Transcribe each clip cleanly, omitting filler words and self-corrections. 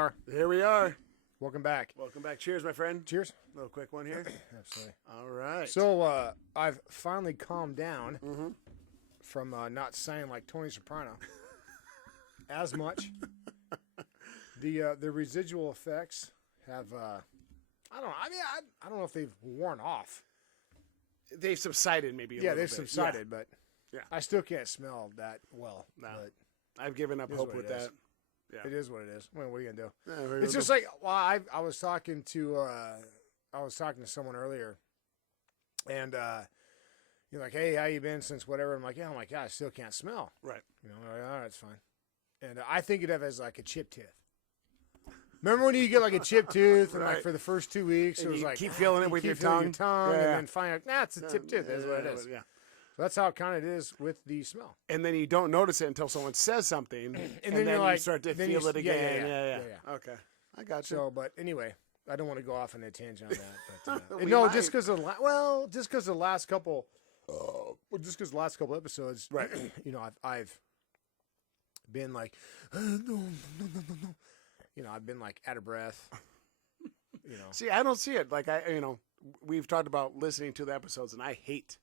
are. Here we are. Welcome back. Welcome back. Cheers, my friend. Cheers. A little quick one here. Absolutely. All right. So I've finally calmed down from not sounding like Tony Soprano as much. The residual effects have I don't know. I mean, I don't know if they've worn off. They've subsided maybe a little They've bit. subsided, but Yeah. I still can't smell that well. No. But I've given up It is hope what with it is. that. Yeah. it is what it is. Well, what are you gonna do? Yeah, we're It's gonna just like, well, I was talking to someone earlier, and you're like, hey, how you been since whatever? I'm like, yeah. I'm like, yeah, I still can't smell. Right. You know, like, all right, it's fine. And I think it of as like a chipped tooth. Remember when you get like a chipped tooth, and like Right. for the first 2 weeks, And it was you "Ah, like keep feeling it you with keep your feeling tongue. Yeah, and yeah. then finally, like, nah, it's a chipped tooth. That's what it is. Yeah. So that's how it kind of is with the smell. And then you don't notice it until someone says something, and then then you're you like- start to then feel you- it yeah, again. yeah. Okay. I got you. So, but anyway, I don't want to go off on a tangent on that. But We no, might. just because of the last couple, episodes, Right. You know, I've been like, no. You know, I've been like out of breath. You know, See, I don't see it. Like we've talked about listening to the episodes, and I hate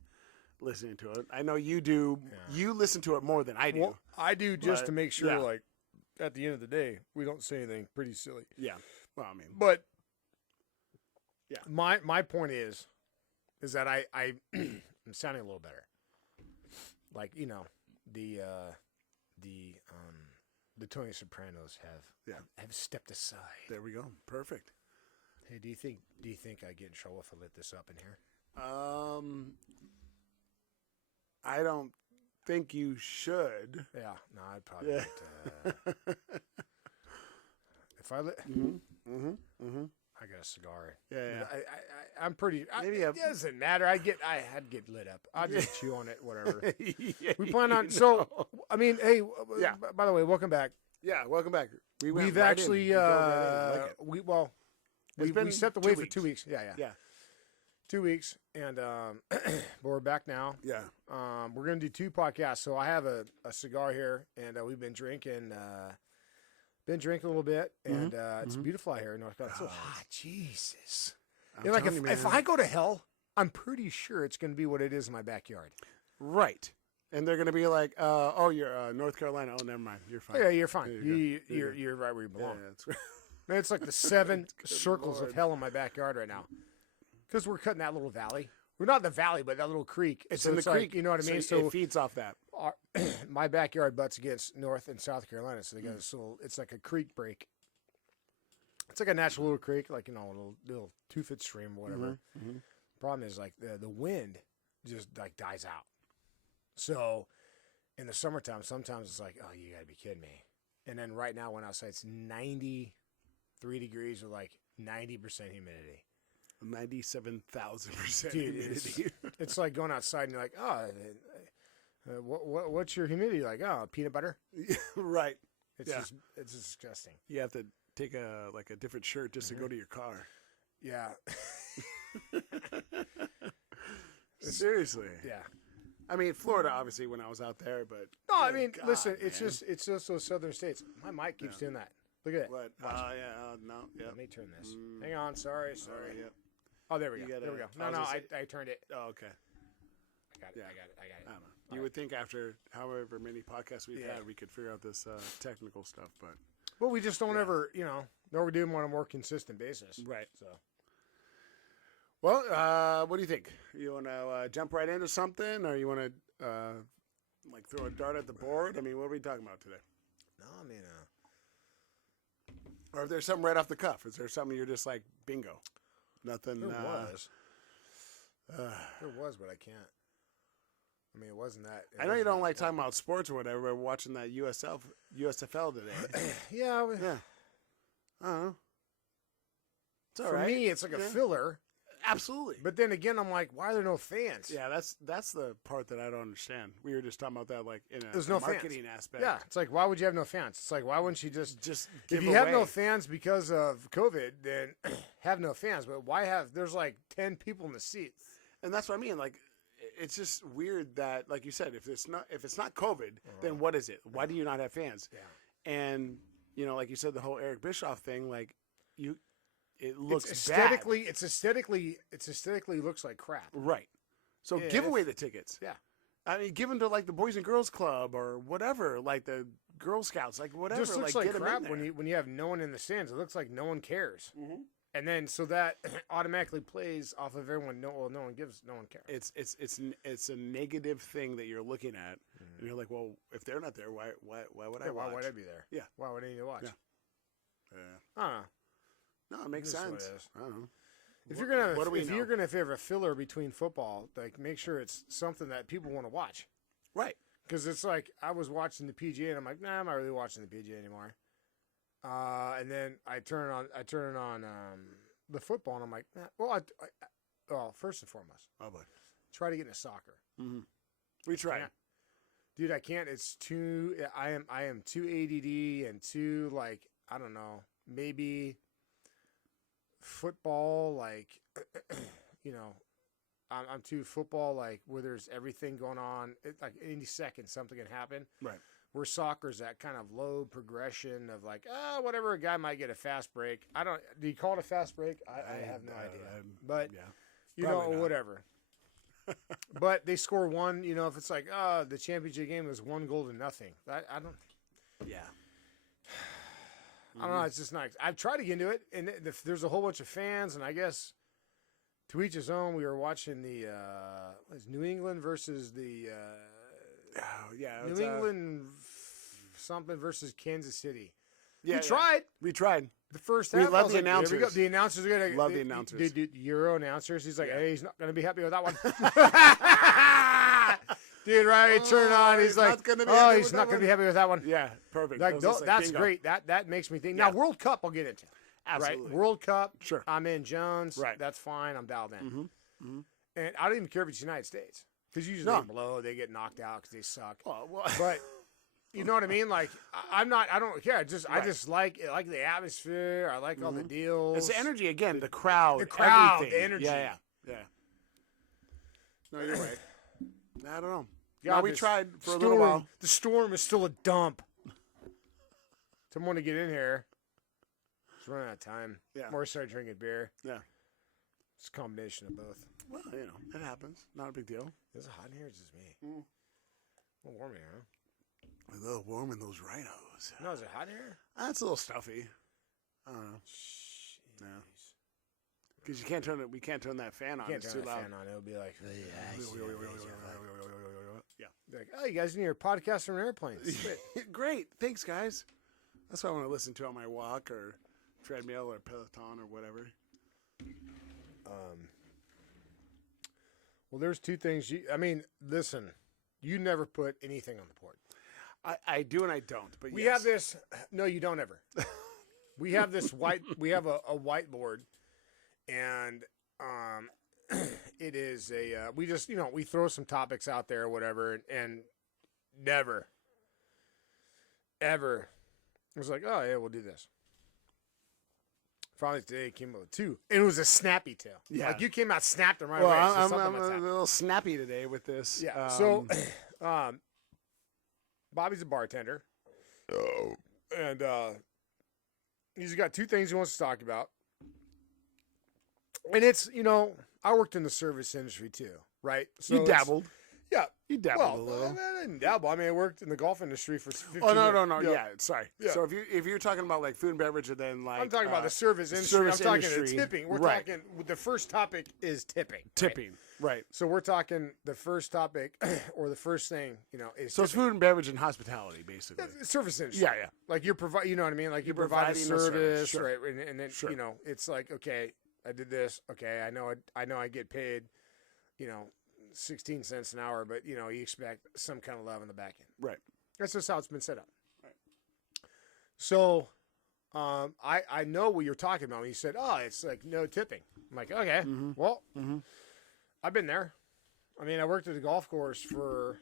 listening to it. I know you do. Yeah. You listen to it more than I do. well, I do just But, to make sure, yeah. like, at the end of the day, we don't say anything pretty silly. Yeah. Well, I mean, But Yeah. my point is that I'm sounding a little better. Like, you know, the Tony Sopranos have stepped aside. there we go. Perfect. Hey, do you think I get in trouble if I lit this up in here? I don't think you should. Yeah, no, I'd probably. Yeah. Not, if I lit, I got a cigar. Yeah. I'm pretty. Maybe it doesn't matter. I'd get lit up. I'll just chew on it. Whatever. Yeah, We plan on. you So, know. I mean, hey. Yeah. By the way, welcome back. Yeah. Welcome back. We went We've right actually. in. We dove right in. I like it. It's been We stepped 2 away for weeks. 2 weeks. Yeah. Yeah. 2 weeks, and but we're back now. Yeah. We're gonna do 2 podcasts. So I have a cigar here, and we've been drinking. Been drinking a little bit, and it's beautiful out here in North Carolina. It's so hot, Jesus. I'm You know, like telling you, if man. I go to hell, I'm pretty sure it's going to be what it is in my backyard. Right. And they're gonna be like, "Oh, you're North Carolina. Oh, never mind. You're fine." Yeah, you're fine. There you go. You're right where you Yeah, belong. that's right. Man, it's like the 7 Good circles Lord. of hell in my backyard right now, because we're cutting that little valley. We're not in the valley, but that little creek. It's So in the like, creek. you know what I mean? So it feeds off that. Our, my backyard butts against North and South Carolina, so they got this little. It's like a creek break. It's like a natural little creek, like, you know, a little 2-foot stream or whatever. Problem is, like, the wind just like dies out. So in the summertime, sometimes it's like, oh, you gotta be kidding me. And then right now, when outside it's 93 degrees with like 90% humidity. 97,000% Dude, humidity. It's like going outside and you're like, oh, what's your humidity like? Oh, peanut butter. Right. It's Yeah. just it's disgusting. You have to take a different shirt just to go to your car. Yeah, Seriously. yeah. I mean, Florida, obviously, when I was out there, but No, I good mean, God, listen, man. it's just those southern states. My mic keeps doing that. Look at it. What? Watch. Yeah. No. Yeah. Let me turn this. Hang on. Sorry. Yeah. Oh, there we You go. gotta- There we go. I No, was no, gonna I turned it. Oh, okay. I got it. Yeah. I got it. I don't know. You would think after however many podcasts we've Yeah. had, we could figure out this technical stuff, but But we just don't ever, you know, we're doing on a more consistent basis. right. So Well, what do you think? You want to jump right into something, or you want to like throw a dart at the board? I mean, what are we talking about today? no, I mean, Or if there's something right off the cuff, is there something you're just like bingo? Nothing. there was. There was, but I can't. I mean, it wasn't that. I know you don't like talking about sports or whatever. But watching that USFL today. Yeah, Yeah. I don't know. It's all for right. me, it's like a Yeah. filler. Absolutely. But then again, I'm like, why are there no fans? Yeah, that's the part that I don't understand. We were just talking about that, like in There's a no fans. marketing aspect. Yeah, it's like, why would you have no fans? It's like, why wouldn't you just give if you have no away. fans because of COVID, then have no fans. But why have? There's like 10 people in the seats. And that's what I mean. Like, it's just weird that, like you said, if it's not COVID, then what is it? Why do you not have fans? Yeah. And like you said, the whole Eric Bischoff thing, like it looks it's bad. aesthetically looks like crap. Right. So Yeah, give away the tickets. Yeah. I mean, give them to like the Boys and Girls Club or whatever, like the Girl Scouts, like whatever. It just looks like get 'em in crap there. when you have no one in the stands. It looks like no one cares. Mhm. And then so that automatically plays off of everyone. No one cares. It's a negative thing that you're looking at, and you're like, well, if they're not there, why would I watch? Why would I be there? Yeah. Why would I need to watch? Yeah. I don't know. No, it makes This is what sense. it is. I don't know. If you're gonna what do we if know? you're gonna favor a filler between football, like make sure it's something that people want to watch. Right. Because it's like I was watching the PGA and I'm like, nah, I'm not really watching the PGA anymore. And then I turn on the football and I'm like, nah. Well, first and foremost, Oh boy. try to get into soccer. Mm-hmm. We tried. Yeah. Dude, I can't. It's too. I am too ADD and too like I don't know. Maybe football like I'm too football like where there's everything going on. Like any second something can happen. Right. Where soccer's that kind of low progression of like whatever, a guy might get a fast break. I don't. Do you call it a fast break? I have no idea. But yeah. Probably not. whatever. But they score one. If it's like the championship game was 1-0. I don't. Yeah. I don't know. It's just not. I've tried to get into it, and there's a whole bunch of fans, and I guess to each his own. We were watching the New England versus the New England something versus Kansas City. Yeah, We tried. The first half, We love the announcers. Here we go. The announcers are gonna Love the announcers. The Euro announcers. He's like, Yeah. hey, he's not gonna be happy with that one. Dude, right? Turn on. He's like, not gonna be happy he's with not that gonna one. be happy with that one. Yeah. Perfect. Like, That was that's bingo. great. That makes me think. Yeah. Now, World Cup, I'll get into. Absolutely. Right? World Cup. Sure. I'm in Jones. Right. That's fine. I'm dialed in. Mm-hmm. Mm-hmm. And I don't even care if it's United States because usually No. they blow, they get knocked out because they suck. Well, But you know what I mean? Like I'm not. I don't care. I just like the atmosphere. I like all the deals. it's the energy again. The crowd. The everything. energy. Yeah. No, you're right. I don't know. God, No, we this tried for a storm, little while. The storm is still a dump. Someone to get in here. It's running out of time. Yeah. Or start drinking beer. Yeah. It's a combination of both. Well, it happens. Not a big deal. Is it hot in here? Or is it just me? Mm. A little warm in here, huh? A little warm in those rhinos. No, is it hot in here? That's a little stuffy. I don't know. Jeez. No. Because you can't turn it. We can't turn that fan on. Can't It's turn too that loud. fan on. It'll be like, Yeah. be like, oh, you guys need your podcast from airplanes. Great. Thanks, guys. That's what I want to listen to on my walk or treadmill or Peloton or whatever. Well, there's two things. Listen, you never put anything on the board. I do and I don't. But We yes. have this. No, you don't ever. We have this we have a whiteboard, and it is we just we throw some topics out there or whatever, and never, ever, it was like, oh yeah, we'll do this. Finally today came up with two, and it was a snappy tail. Yeah. Like you came out, snapped them right Well, away. So I'm something a must happen. little snappy today with this. Yeah. So, Bobby's a bartender. Oh. And he's got two things he wants to talk about. And it's, I worked in the service industry too, right? So you it's- dabbled. Yeah. You dabbled Well, a little. I didn't dabble. I mean, I worked in the golf industry for 15 Oh no years. yeah sorry. Yeah. So if you're talking about like food and beverage and then like I'm talking about the service industry. service I'm talking industry. the tipping. We're Right. talking, the first topic is tipping. right? tipping right. So we're talking the first topic or the first thing, is So it's tipping. food and beverage and hospitality basically. It's service industry. Yeah. Like you're provide, you know what I mean? Like you You're provide a providing a service, service, sure. right? And then Sure. it's like, okay, I did this. Okay, I know I get paid, 16 cents an hour, but you expect some kind of love on the back end. Right. That's just how it's been set up. Right. So, I know what you're talking about when you said, oh, it's like no tipping. I'm like, okay, well, I've been there. I mean, I worked at the golf course for,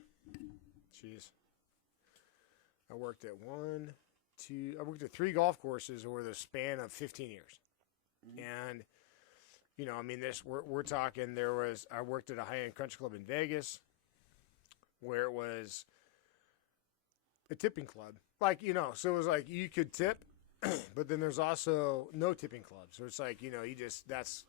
I worked at I worked at 3 golf courses over the span of 15 years. And, we're talking, I worked at a high-end country club in Vegas where it was a tipping club. like, so it was like you could tip, but then there's also no tipping clubs. So it's like, that's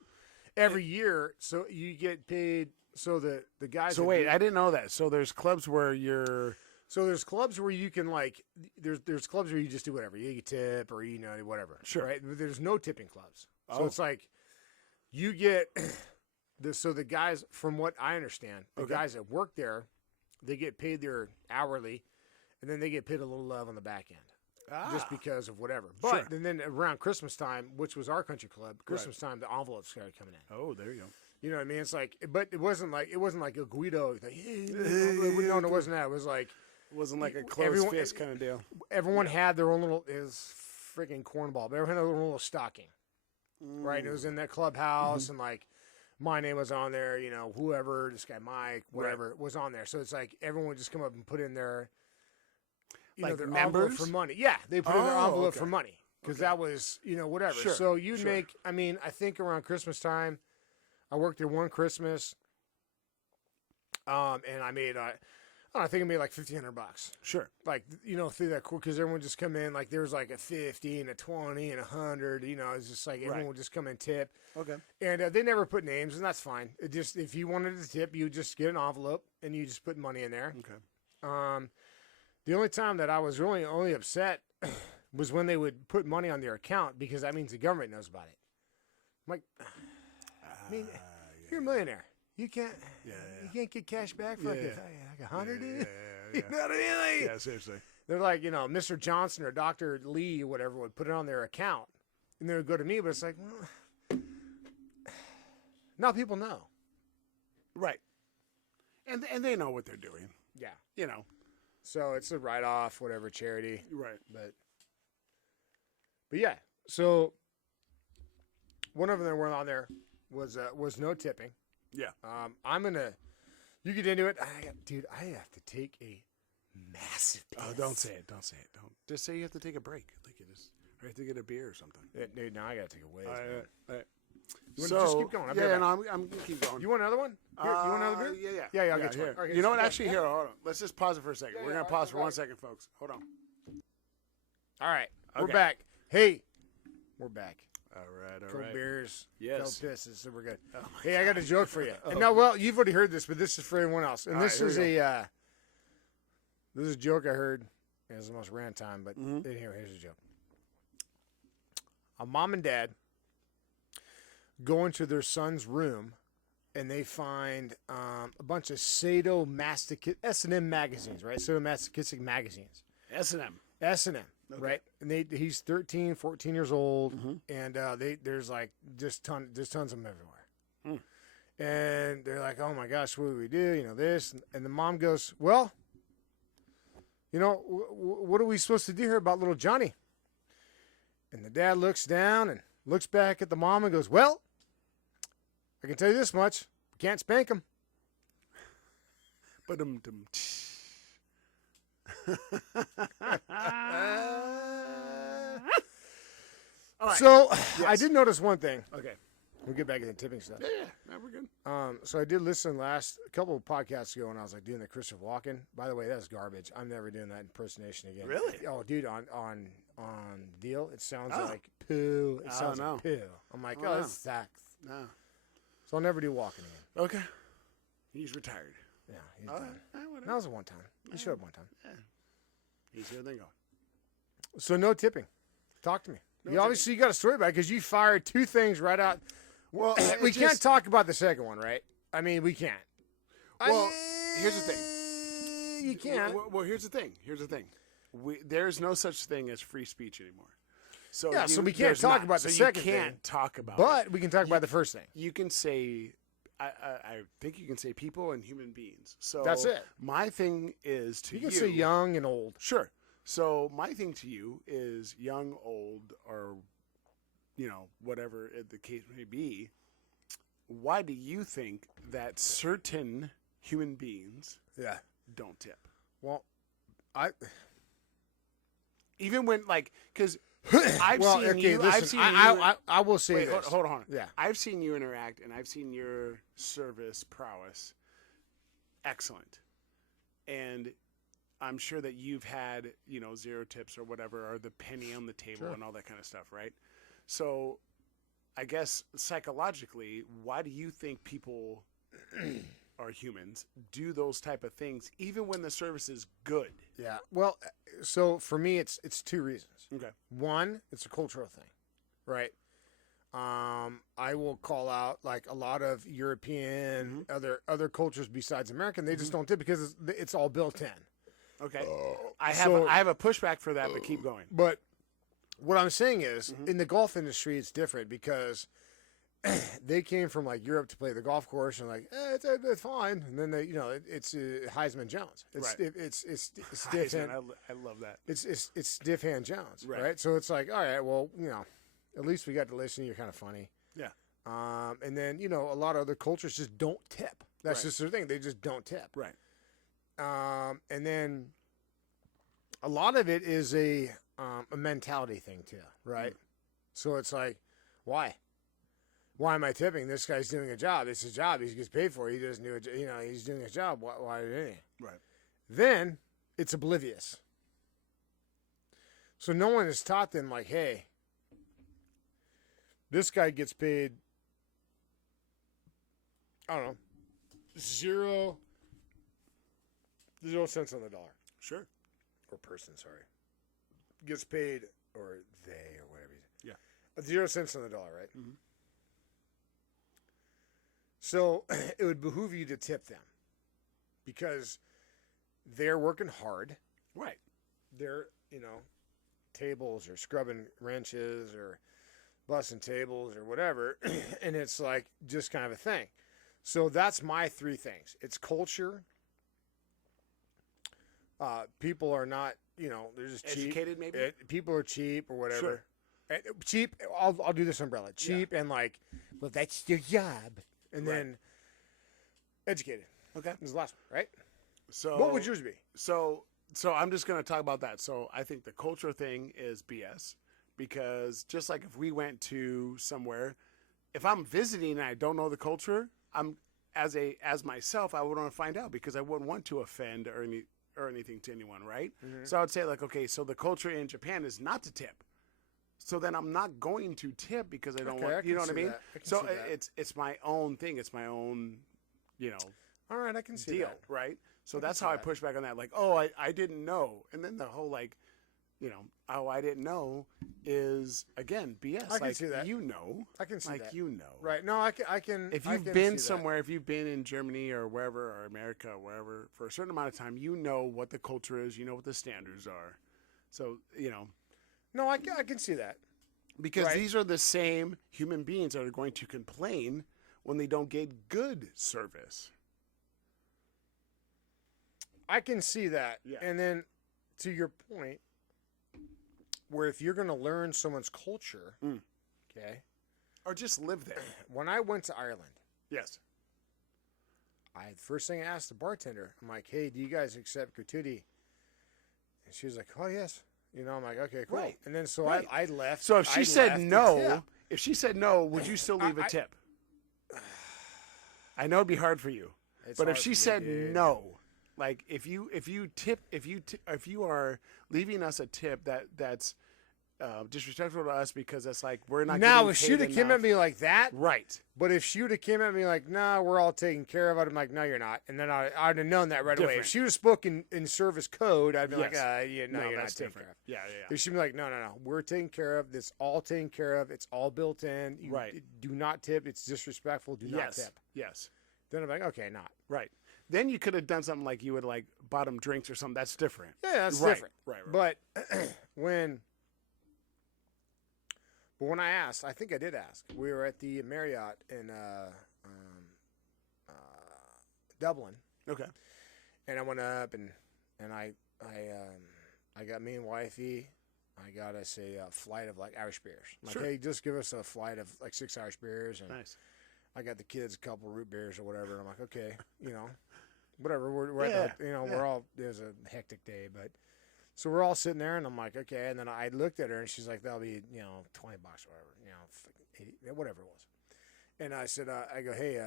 every year. So you get paid. So the guys. So wait, I didn't know that. So there's clubs where you're. So there's clubs where you can like, there's clubs where you just do whatever. You tip or, whatever. Sure. Right. But there's no tipping clubs. So Oh. it's like you get so the guys, from what I understand, the guys that work there, they get paid their hourly, and then they get paid a little love on the back end, just because of whatever. But Sure. and then around Christmas time, which was our country club, Christmas time, the envelopes started coming in. Oh, there you go. You know what I mean? It's like, but it wasn't like a Guido thing. Hey, no, it wasn't that. It was like It wasn't like a closed fist kind of deal. everyone had their own little freaking cornball, but everyone had their own little stocking, right? And it was in that clubhouse, and like my name was on there. Whoever, this guy Mike, whatever, was on there. So it's like everyone would just come up and put in their, Like their members? envelope for money. Yeah, they put in their Oh, envelope okay. for money because that was whatever. Sure, So you'd sure. make. I mean, I think around Christmas time, I worked there one Christmas, and I made. I think I made like $1,500. Sure. Like, through that court, because everyone just come in, like, there was like a 50 and a 20 and 100, it's just like everyone Right. would just come and tip. Okay. And they never put names, and that's fine. It just, if you wanted to tip, you just get an envelope and you just put money in there. Okay. The only time that I was really only upset was when they would put money on their account, because that means the government knows about it. I'm like, you're a millionaire. You can't, you can't get cash back for like a 100, dude. You know what I mean? Like, Yeah, seriously. they're like, Mr. Johnson or Dr. Lee or whatever would put it on their account, and they would go to me, but it's like, well, now people know. Right. And they know what they're doing. Yeah. So it's a write-off, whatever, charity. Right. But yeah. So one of them that were on there was no tipping. Yeah. You get into it. Dude, I have to take a massive piss. Oh, don't say it. Don't say it. Don't. Just say you have to take a break. Like you just, or you have to get a beer or something. Dude, now I got to take a whiz. man. You So, wanna just keep going? I'll be yeah, right no, back. I'm gonna keep going. You want another one? Here, you want another beer? Yeah. I'll get you one. here. All right, You know let's what? go. Actually, here, hold on. Let's just pause it for a second. We're yeah, gonna pause for all 1 right. second, folks. Hold on. All right. We're Okay. back. Hey, we're back. All right. All Cold right. beers, Yes. cold pisses, so we're good. Oh my Hey, I got a joke for you. Oh. And now, well, you've already heard this, but this is for everyone else. And All this right, is here this is a joke I heard. It was the most random time, but Mhm. here's a joke. A mom and dad go into their son's room, and they find a bunch of sadomasochistic S&M magazines, right? Sadomasochistic magazines. S&M. S&M, Okay. right? And he's 13, 14 years old, Mhm. and there's like there's tons of them everywhere. Hmm. And they're like, oh my gosh, what do we do? This. And the mom goes, well, what are we supposed to do here about little Johnny? And the dad looks down and looks back at the mom and goes, well, I can tell you this much. We can't spank him. But All right. So I Yes. did notice one thing. Okay. We'll get back to the tipping stuff. Yeah. No, we're good. So I did listen a couple of podcasts ago when I was like doing the Christopher Walken. By the way, that's garbage. I'm never doing that impersonation again. Really? Oh, dude, on Deal, it sounds Oh. like poo. It Oh, sounds no. like poo. I'm like, Oh, oh, no. this sucks. No. So I'll never do Walken again. Okay. He's retired. Yeah, he's All done. right. Whatever. That was a one time. He showed up one time. Easier than going. So no tipping. Talk to me. No You obviously got a story about it because you fired two things right out. Well, We can't talk about the second one, right? I mean, we can't. Well, here's the thing. You can't. Well, here's the thing. There's no such thing as free speech anymore. So Yeah, so we can't there's talk not. about the So second you can't thing, talk about it. But we can talk about the first thing. You can say, I think you can say people and human beings. So That's it. My thing is to You can say young and old. Sure. So my thing to you is young, old, or whatever the case may be. Why do you think that certain human beings Yeah. don't tip? Well, Even when because I've well, seen okay, you. listen, I've seen I will say Wait, this. hold on. Yeah. I've seen you interact, and I've seen your service prowess excellent. And I'm sure that you've had, you know, zero tips or whatever, or the penny on the table Sure. and all that kind of stuff, right? So I guess psychologically, why do you think people are humans do those type of things even when the service is good? Yeah. Well, so for me, it's two reasons. Okay. One, it's a cultural thing, right? I will call out like a lot of European other cultures besides American. They just don't tip because it's all built in. Okay. Oh, I so- have a pushback for that, but keep going. But what I'm saying is, in the golf industry, it's different because they came from like Europe to play the golf course and like, it's fine. And then they, you know, it's Heisman Jones. It's Right. it's stiff Heisman, hand. I love that. It's stiff hand Jones, Right. right. So it's like, all right, well, you know, at least we got to listen. You're kind of funny. Yeah. And then you know, a lot of other cultures just don't tip. That's Right. just their thing. They just don't tip. Right. And then a lot of it is a mentality thing too, right? So it's like, why? Why am I tipping? This guy's doing a job. It's his job. He gets paid for it. He doesn't do it. You know, he's doing his job. Why did he? Right. Then it's oblivious. So no one has taught them like, hey, this guy gets paid, I don't know, zero cents on the dollar. Sure. Or person, sorry. Gets paid, or they, or whatever. Yeah. 0 cents on the dollar, right? Mhm. So it would behoove you to tip them because they're working hard. Right. They're, you know, tables or scrubbing wrenches or busting tables or whatever. And it's like just kind of a thing. So that's my three things. It's culture. People are not, you know, they're just cheap. Educated, maybe? People are cheap or whatever. Sure. And cheap. I'll do this umbrella. Cheap and like, well, that's your job. And Right. then educated. Okay. This is the last one, right? So What would yours be? So I'm just going to talk about that. So I think the culture thing is BS because just like if we went to somewhere, if I'm visiting and I don't know the culture, I'm as myself, I would want to find out because I wouldn't want to offend or anything to anyone, right? So I would say like, okay, so the culture in Japan is not to tip. So then I'm not going to tip because I don't Okay, I want, you can know what I see mean? that. I can So see that. it's my own thing. It's my own, you know, All right, I can see deal, that. right? So I can that's see how I that. push back on that. Like, oh, I didn't know. And then the whole like, you know, oh, I didn't know is again BS. I can like, see that. You know, I can see like that. you know, Right. No, I can. If I you've can been see that. somewhere, if you've been in Germany or wherever, or America or wherever for a certain amount of time, you know what the culture is. You know what the standards are. So you know, No, I can see that. because Right. these are the same human beings that are going to complain when they don't get good service. I can see that. Yeah. And then to your point, where if you're going to learn someone's culture, Mm. okay, Or just live there. when I went to Ireland, Yes. first thing I asked the bartender, I'm like, hey, do you guys accept gratuity? And she was like, oh, yes. You know, I'm like, okay, cool. Right. And then so Right. I left. So if I she said left the no, tip. if she said no, would you still leave a I- tip? I know it'd be hard for you, It's but if hard she for me, said dude. no, like if you are leaving us a tip that's disrespectful to us because it's like we're not. Now, getting if she paid would have came enough. at me like that, right, but if she would have came at me like, nah, we're all taken care of, I'd be like, no, you're not. And then I'd have known that right away. If Different. she would have spoken in service code, I'd be like, Yes. yeah, no, you're not that's taken different. care of. Yeah. If she'd be like, no, we're taken care of. It's all taken care of. It's all built in. You Right. Do not tip. It's disrespectful. Do not Yes. tip. Yes. Then I'm like, okay, not. Right. Then you could have done something like you would like bought them drinks or something. That's different. Yeah, that's Right, different. right. But when I asked, I think I did ask. We were at the Marriott in Dublin, Okay. and I went up and I got me and wifey. I got us a flight of like Irish beers. I'm like, Sure. hey, just give us a flight of like 6 Irish beers, and Nice. I got the kids a couple root beers or whatever. And I'm like, okay, you know, whatever. We're Yeah, at the, you know, we're all, it was a hectic day, but so we're all sitting there and I'm like, okay. And then I looked at her and she's like, that'll be, $20 or whatever, 80, whatever it was. And I said, I go, hey,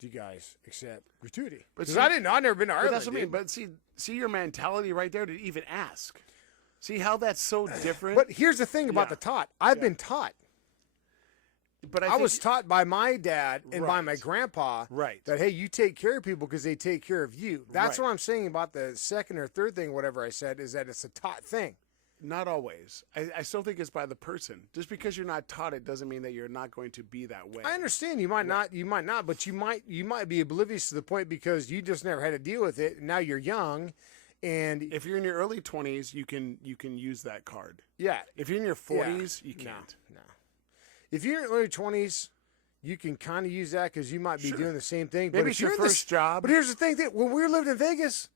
do you guys accept gratuity? But Because see- I didn't. I've never been to But Ireland. that's what I mean. dude. But see your mentality right there to even ask. See how that's so different. But here's the thing about Yeah. the taught. I've Yeah. been taught. But I think- was taught by my dad and by my Right. grandpa right. that, hey, you take care of people because they take care of you. That's Right. what I'm saying about the second or third thing, whatever I said, is that it's a taught thing. Not always. I still think it's by the person. Just because you're not taught it doesn't mean that you're not going to be that way. I understand you might not, but you might be oblivious to the point because you just never had to deal with it. And now you're young, and If you're in your early 20s, you can use that card. yeah, If you're in your 40s, you no, can't. no. If you're in your early 20s, you can kind of use that because you might be Sure. doing the same thing. Maybe but it's if you're your in first job. But here's the thing: that when we were living in Vegas,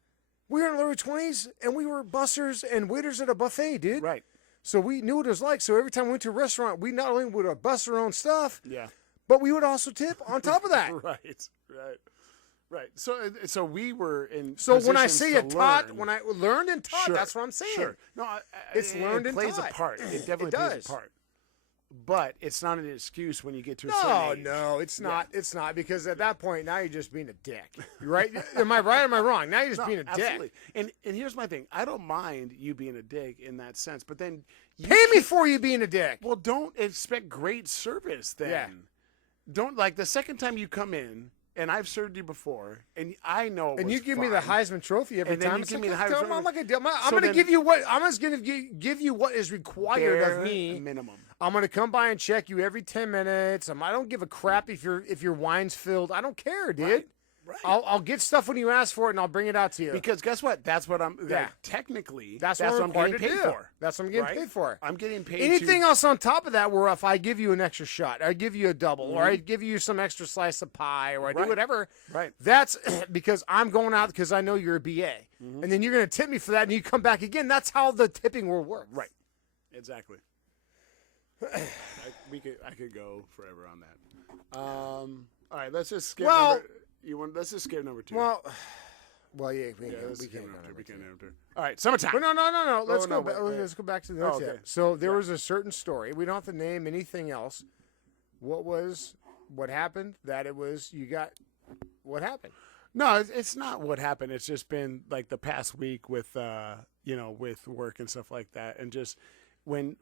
we were in our early 20s, and we were bussers and waiters at a buffet, dude. Right. So we knew what it was like. So every time we went to a restaurant, we not only would bust our own stuff, Yeah. but we would also tip on top of that. Right. So we were in. So when I positions say to a taught, learn. when I learned and taught, Sure, that's what I'm saying. Sure. No, It's learned it and plays taught. a part. It definitely It plays does. a part. But it's not an excuse when you get to a No, certain age. no, it's not. It's not because at that point now you're just being a dick, right? Am I right? Or am I wrong? Now you're just No, being a absolutely. dick. And here's my thing. I don't mind you being a dick in that sense, but then you Pay me can't- for you being a dick. Well, don't expect great service then. Yeah. Don't like the second time you come in and I've served you before and I know it And was you give me the fine. Heisman Trophy every And then time. you It's give like, me the I'm Heisman I'm Trophy. not gonna do- I'm So gonna then- give you what I'm just gonna give you what is required Bare of me. minimum. I'm gonna come by and check you every 10 minutes. I don't give a crap if your wine's filled. I don't care, dude. Right. I'll get stuff when you ask for it, and I'll bring it out to you. Because guess what? That's what I'm Yeah. technically that's what what I'm required getting to paid do. for. That's what I'm getting right? paid for. I'm getting paid Anything to, else on top of that, where if I give you an extra shot, I give you a double, or Mhm. I give you some extra slice of pie, or I do Right. whatever, Right. that's because I'm going out because I know you're a BA. Mhm. And then you're going to tip me for that, and you come back again. That's how the tipping will work. Right. Exactly. I could go forever on that. All right, let's just skip Well- let's just skip number 2. Well, yeah, we yeah, can't. let's We skip can't. number 2. go We to can't number number 2. All right, summertime. But no. Let's Oh, go no, back. wait. Let's go back to the Oh, notes. okay. So there Yeah. was a certain story. We don't have to name anything else. What happened? That it was you got. What happened? No, it's not what happened. It's just been like the past week with with work and stuff like that, and just when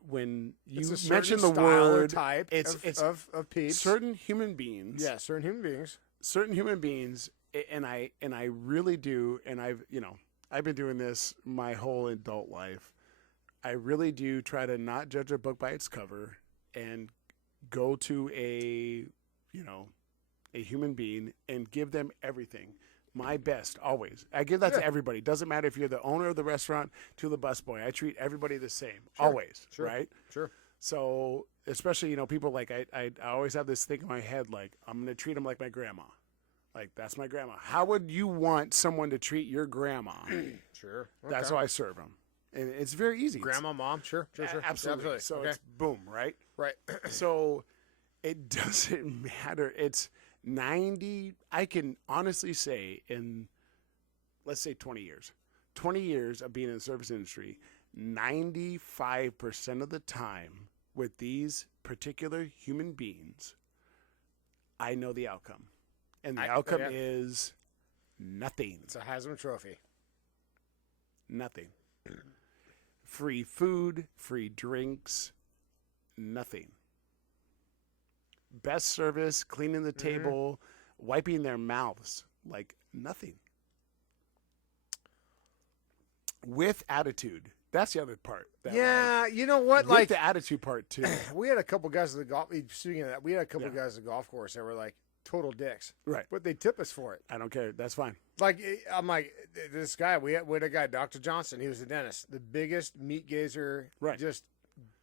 you It's a mention certain the style or word type. it's of peeps. certain human beings. Yeah, certain human beings. Certain human beings, and I really do, and I've been doing this my whole adult life. I really do try to not judge a book by its cover and go to a human being and give them everything. My best, always. I give that to Yeah. everybody. Doesn't matter if you're the owner of the restaurant to the busboy. I treat everybody the same, Sure. always, Sure. right? Sure. So, especially, people like I always have this thing in my head, like, I'm going to treat them like my grandma. Like, that's my grandma. How would you want someone to treat your grandma? Sure. That's how I serve them. And it's very easy. Grandma, mom. Sure. Absolutely. So okay. it's boom, right? Right. So it doesn't matter. It's 90, I can honestly say in, let's say 20 years of being in the service industry, 95% of the time with these particular human beings, I know the outcome. And the outcome is nothing. It's a Heisman Trophy. Nothing. Free food, free drinks, nothing. Best service, cleaning the table, wiping their mouths, like nothing. With attitude. That's the other part. that Yeah, you know what? With Like the attitude part too. we had a couple guys at the golf. Speaking of that, we had a couple Yeah. guys at the golf course that were like total dicks, Right. but they tip us for it. I don't care. That's fine. Like I'm like this guy. We had a guy, Dr. Johnson. He was a dentist, the biggest meat gazer, Right. just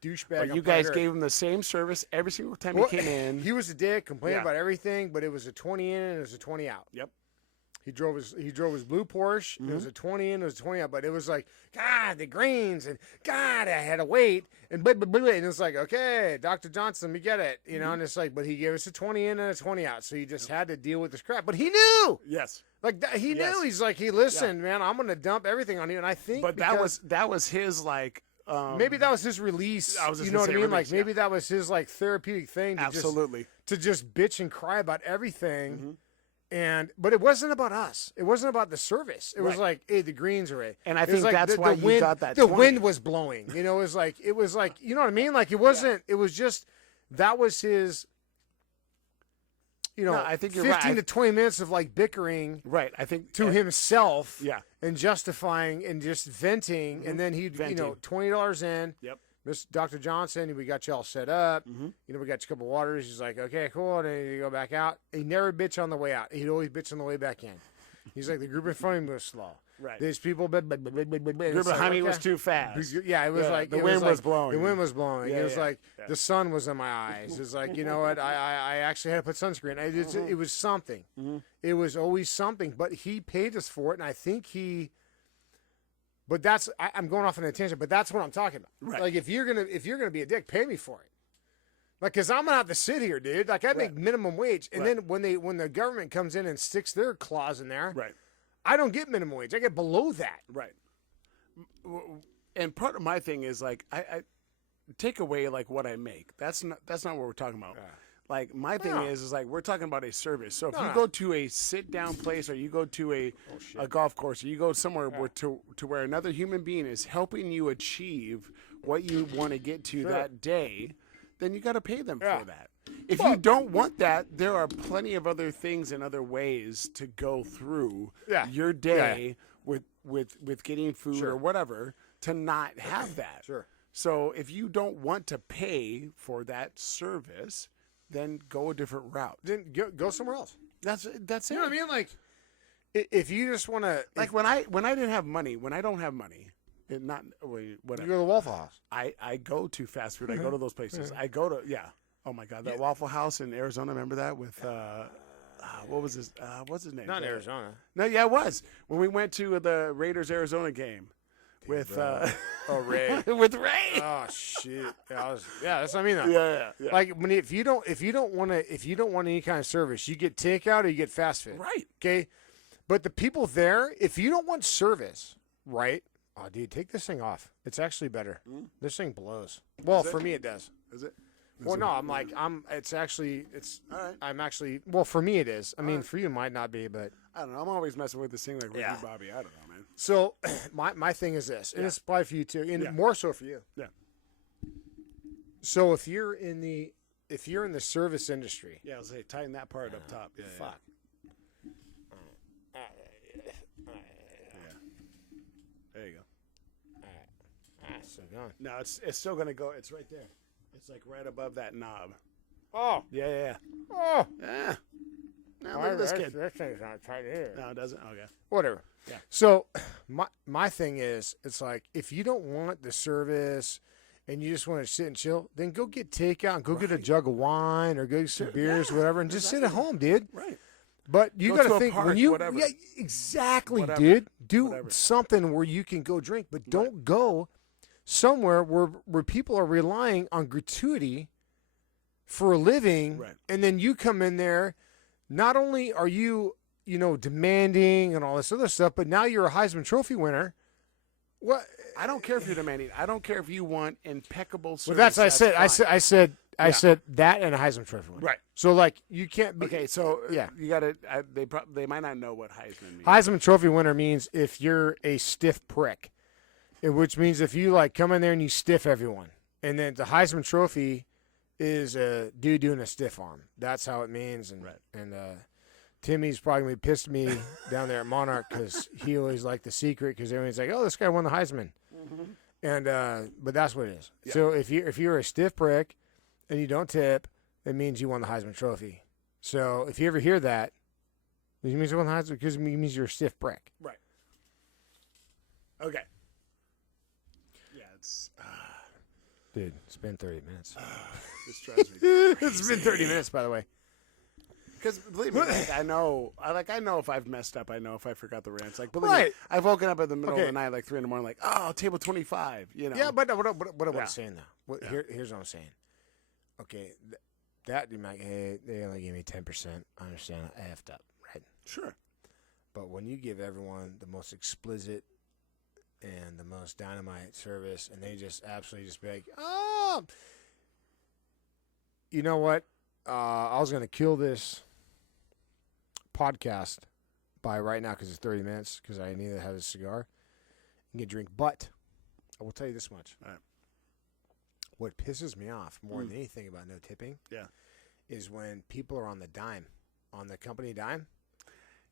douchebag. But on you planet guys Earth. gave him the same service every single time Well, he came in. He was a dick, complaining Yeah. about everything, but it was a 20 in and it was a 20 out. Yep. He drove his blue Porsche. And it was Mm-hmm. a 20 in, it was a 20 out, but it was like, God, the greens, and God, I had to wait, and blah, blah, blah, blah. And it's like, okay, Dr. Johnson, we get it, Mm-hmm. and it's like, but he gave us a 20 in and a 20 out, so you just had to deal with this crap. But he knew, Yes. like he Yes. knew. He's like, he listened, man. I'm gonna dump everything on you, and I think, But because that was his like maybe that was his release. I was just You know what gonna I say mean? release, Like maybe that was his like therapeutic thing to absolutely. just bitch and cry about everything. Mhm. But it wasn't about us. It wasn't about the service. It was Right. like, hey, the greens are it. And I It was think like that's why you wind, got that The 20. wind was blowing. You know, it was like, you know what I mean? Like it wasn't. It was just that was his. You know, No, I think you're 15 right. to 20 minutes of like bickering Right. I think to himself. Yeah. And justifying and just venting, and then he'd Venting. $20 in. Yep. Miss Dr. Johnson, we got you all set up. Mhm. You know, we got you a couple waters. He's like, okay, cool. And then you go back out. He never bitch on the way out. He'd always bitch on the way back in. He's like, the group in front of me was slow. Right. These people, Group behind me was too fast. Yeah, it was Yeah, like the it wind was like, blowing. The wind was blowing. Yeah, It was yeah, like yeah. the sun was in my eyes. It's like, you know what? I actually had to put sunscreen. It was something. It was always something. But he paid us for it, and I think he. But that's I'm going off on a tangent. But that's what I'm talking about. Right. Like if you're gonna be a dick, pay me for it. Like, cause I'm gonna have to sit here, dude. Like I make minimum wage, and Right. then when the government comes in and sticks their claws in there, Right. I don't get minimum wage. I get below that. Right. And part of my thing is like I take away like what I make. That's not what we're talking about. Like my thing No. is like we're talking about a service. So if No, you no. go to a sit down place or you go to a golf course or you go somewhere where to where another human being is helping you achieve what you want to get to that day, then you got to pay them Yeah. for that. If you don't want that, there are plenty of other things and other ways to go through Yeah. your day with getting food Sure. or whatever to not have that. Sure. So if you don't want to pay for that service, then go a different route. Then go somewhere else. That's it. You know what I mean? Like, if you just want to, Like when I didn't have money, when I don't have money, whatever. you go to the Waffle House. I go to fast food. I go to those places. I go to Oh my God, that Waffle House in Arizona. Remember that with what was his what's his name? Not in Arizona. No, yeah, it was when we went to the Raiders Arizona game with Oh, Ray. with Ray. Oh shit. Yeah, that's what I mean. Though. Yeah. Like if you don't want any kind of service, you get takeout or you get fast food. Right. Okay. But the people there, if you don't want service, right? Oh, dude, take this thing off. It's actually better. This thing blows. Well, for me, it does. Is it? Well, no, I'm all right. I'm actually, well, for me, it is. I mean, for you, it might not be, but. I don't know. I'm always messing with this thing like Ricky Yeah. Bobby. I don't know, man. So, my thing is this, and it's probably for you too, and more so for you. Yeah. So if you're in the service industry, Yeah, I was say tighten that part up top. Yeah, fuck. There you go. So gone. No, it's still gonna go. It's right there. It's like right above that knob. Oh, Yeah. oh. Yeah. Now look at this kid. That thing's not tight here. No, it doesn't. Okay. Whatever. Yeah. So my thing is, it's like if you don't want the service and you just want to sit and chill, then go get takeout and go get a jug of wine or go get some beers, whatever, and just sit at home, dude. Right. But you Go got to to a think park, when you, whatever. yeah, exactly, Whatever. dude. Do Whatever. something where you can go drink, but don't go somewhere where people are relying on gratuity for a living, Right. and then you come in there. Not only are you, demanding and all this other stuff, but now you're a Heisman Trophy winner. What? I don't care if you're demanding. I don't care if you want impeccable service. Well, that's what I said. fine. I said that and a Heisman Trophy winner. Right. So like you can't be. Okay, so Yeah. you got to. They might not know what Heisman means. Heisman Trophy winner means if you're a stiff prick, which means if you like come in there and you stiff everyone, and then the Heisman Trophy is a dude doing a stiff arm. That's how it means. And Timmy's probably gonna be pissed at me down there at Monarch because he always liked the secret because everyone's like, oh, this guy won the Heisman, and but that's what it is. Yeah. So if you're a stiff prick and you don't tip, it means you won the Heisman Trophy. So if you ever hear that, it means you won the Heisman because it means you're a stiff prick. Right. Okay. Yeah, it's Dude, it's been 30 minutes. this drives me. It's been 30 minutes, by the way. Because believe me, like, I know if I've messed up. I know if I forgot the rants. Like, believe me, Right. I've woken up in the middle of Okay. the night, like 3 a.m, like, oh, table 25. Yeah, but what I Yeah. was saying though, here's what I'm saying. Okay, that you might, hey, they only gave me 10%. I understand. I effed up, right? sure. But when you give everyone the most explicit and the most dynamite service, and they just absolutely just be like, oh, you know what? I was gonna kill this podcast by right now because it's 30 minutes because I need to have a cigar and get a drink. But I will tell you this much. All right. What pisses me off more than anything about no tipping is when people are on the dime, on the company dime,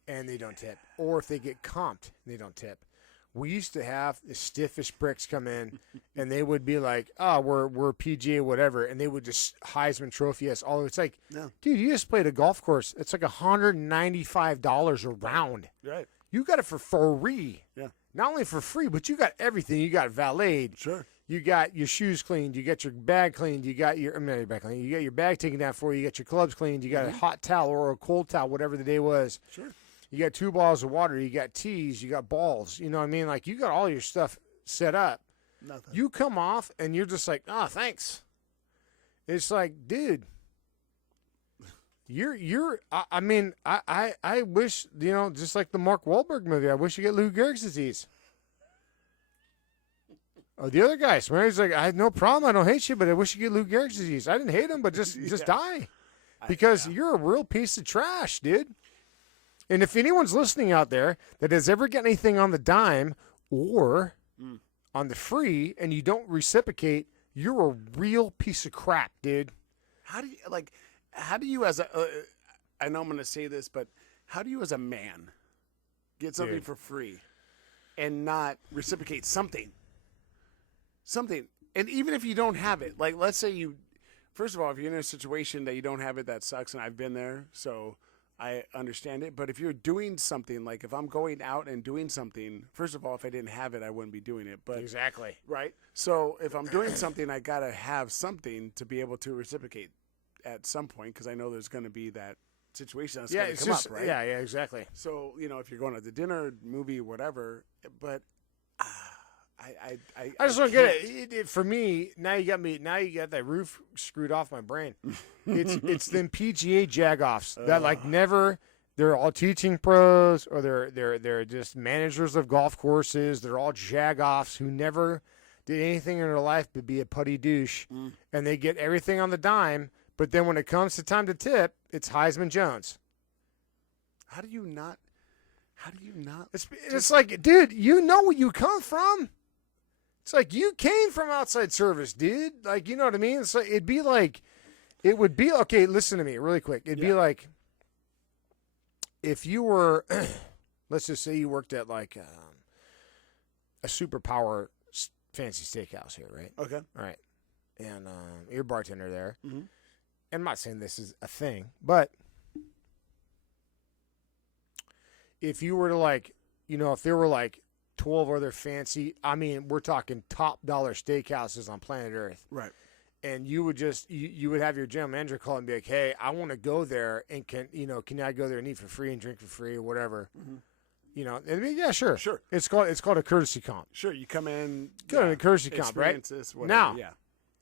and they don't tip. Or if they get comped, they don't tip. We used to have the stiffest bricks come in, and they would be like, "Oh, we're PGA whatever," and they would just Heisman Trophy us. All it's like, dude, you just played a golf course. It's like $195 a round. Right. You got it for free. Yeah. Not only for free, but you got everything. You got valeted. Sure. You got your shoes cleaned. You got your bag cleaned. You got your not your bag cleaned. You got your bag taken down for you. You got your clubs cleaned. You got a hot towel or a cold towel, whatever the day was. Sure. You got 2 bottles of water. You got teas. You got balls. You know what I mean? Like, you got all your stuff set up. Nothing. You come off, and you're just like, oh, thanks. It's like, dude, I mean, I wish, you know, just like the Mark Wahlberg movie, I wish you get Lou Gehrig's disease. Oh, the other guy, he's like, I had no problem. I don't hate you, but I wish you get Lou Gehrig's disease. I didn't hate him, but just die. Because you're a real piece of trash, dude. And if anyone's listening out there that has ever got anything on the dime or on the free and you don't reciprocate, you're a real piece of crap, dude. How do you as a, I know I'm going to say this, but how do you as a man get something for free and not reciprocate something? Something. And even if you don't have it, like let's say first of all, if you're in a situation that you don't have it, that sucks. And I've been there. So I understand it. But if you're doing something, like if I'm going out and doing something, first of all, if I didn't have it, I wouldn't be doing it. But exactly. Right. So if I'm doing something, I got to have something to be able to reciprocate at some point because I know there's going to be that situation that's going to come up, right? Yeah, exactly. So, you know, if you're going to the dinner, movie, whatever, but I just don't get it. For me, now you got that roof screwed off my brain. It's them PGA jagoffs that like never. They're all teaching pros, or they're just managers of golf courses. They're all jagoffs who never did anything in their life but be a putty douche, and they get everything on the dime. But then when it comes to time to tip, it's Heisman Jones. How do you not? It's like, dude, you know where you come from. It's like you came from outside service, dude. Like, you know what I mean? It's like, it would be, okay, listen to me really quick. It'd be like if you were, let's just say you worked at like a superpower fancy steakhouse here, right? Okay. All right. And you're a bartender there. Mm-hmm. And I'm not saying this is a thing, but if you were to like, you know, if there were like 12 other fancy, I mean, we're talking top dollar steakhouses on planet Earth. Right. And you would just, you would have your general manager call and be like, hey, I want to go there and can I go there and eat for free and drink for free or whatever? Mm-hmm. You know, and I mean, yeah, sure. Sure. It's called a courtesy comp. Sure. You come in. Good, a courtesy comp, right? Whatever,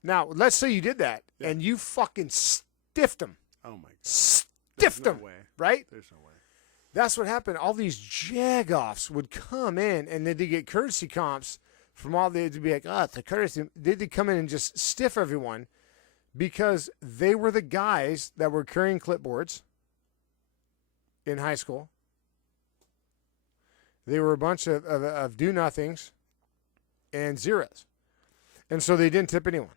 Now, let's say you did that and you fucking stiffed them. Oh my God. Stiffed them. No way. Right? There's no way. That's what happened. All these jagoffs would come in, and then they get courtesy comps from all they'd be like, it's a courtesy. They'd come in and just stiff everyone because they were the guys that were carrying clipboards in high school. They were a bunch of do-nothings and zeros. And so they didn't tip anyone.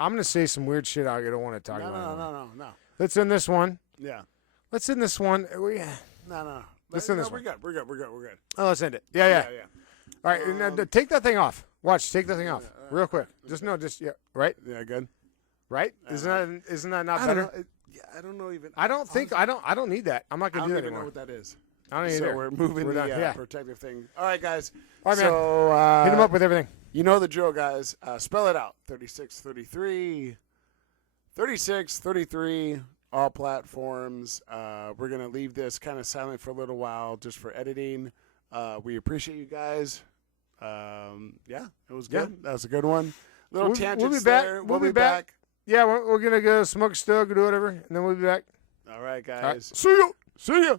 I'm going to say some weird shit I don't want to talk about. No. Let's end this one. Yeah. Let's end this one. No. Let's end this one. We're good. Oh, let's end it. Yeah. All right, now take that thing off. Watch, take that thing off real quick. Right? Yeah, good. Right? Isn't that not better? I don't know even. I don't need that. I'm not gonna do that anymore. I don't know what that is. I don't either. So we're moving we're the protective thing. All right, guys. All right, man. So hit him up with everything. You know the drill, guys. Spell it out. 3633. 3633. All platforms. We're going to leave this kind of silent for a little while just for editing. We appreciate you guys. It was good. That was a good one. Little tangents we'll be back. there. We'll be back. Yeah, we're going to go smoke a stove, do whatever, and then we'll be back. All right, guys. All right. See ya.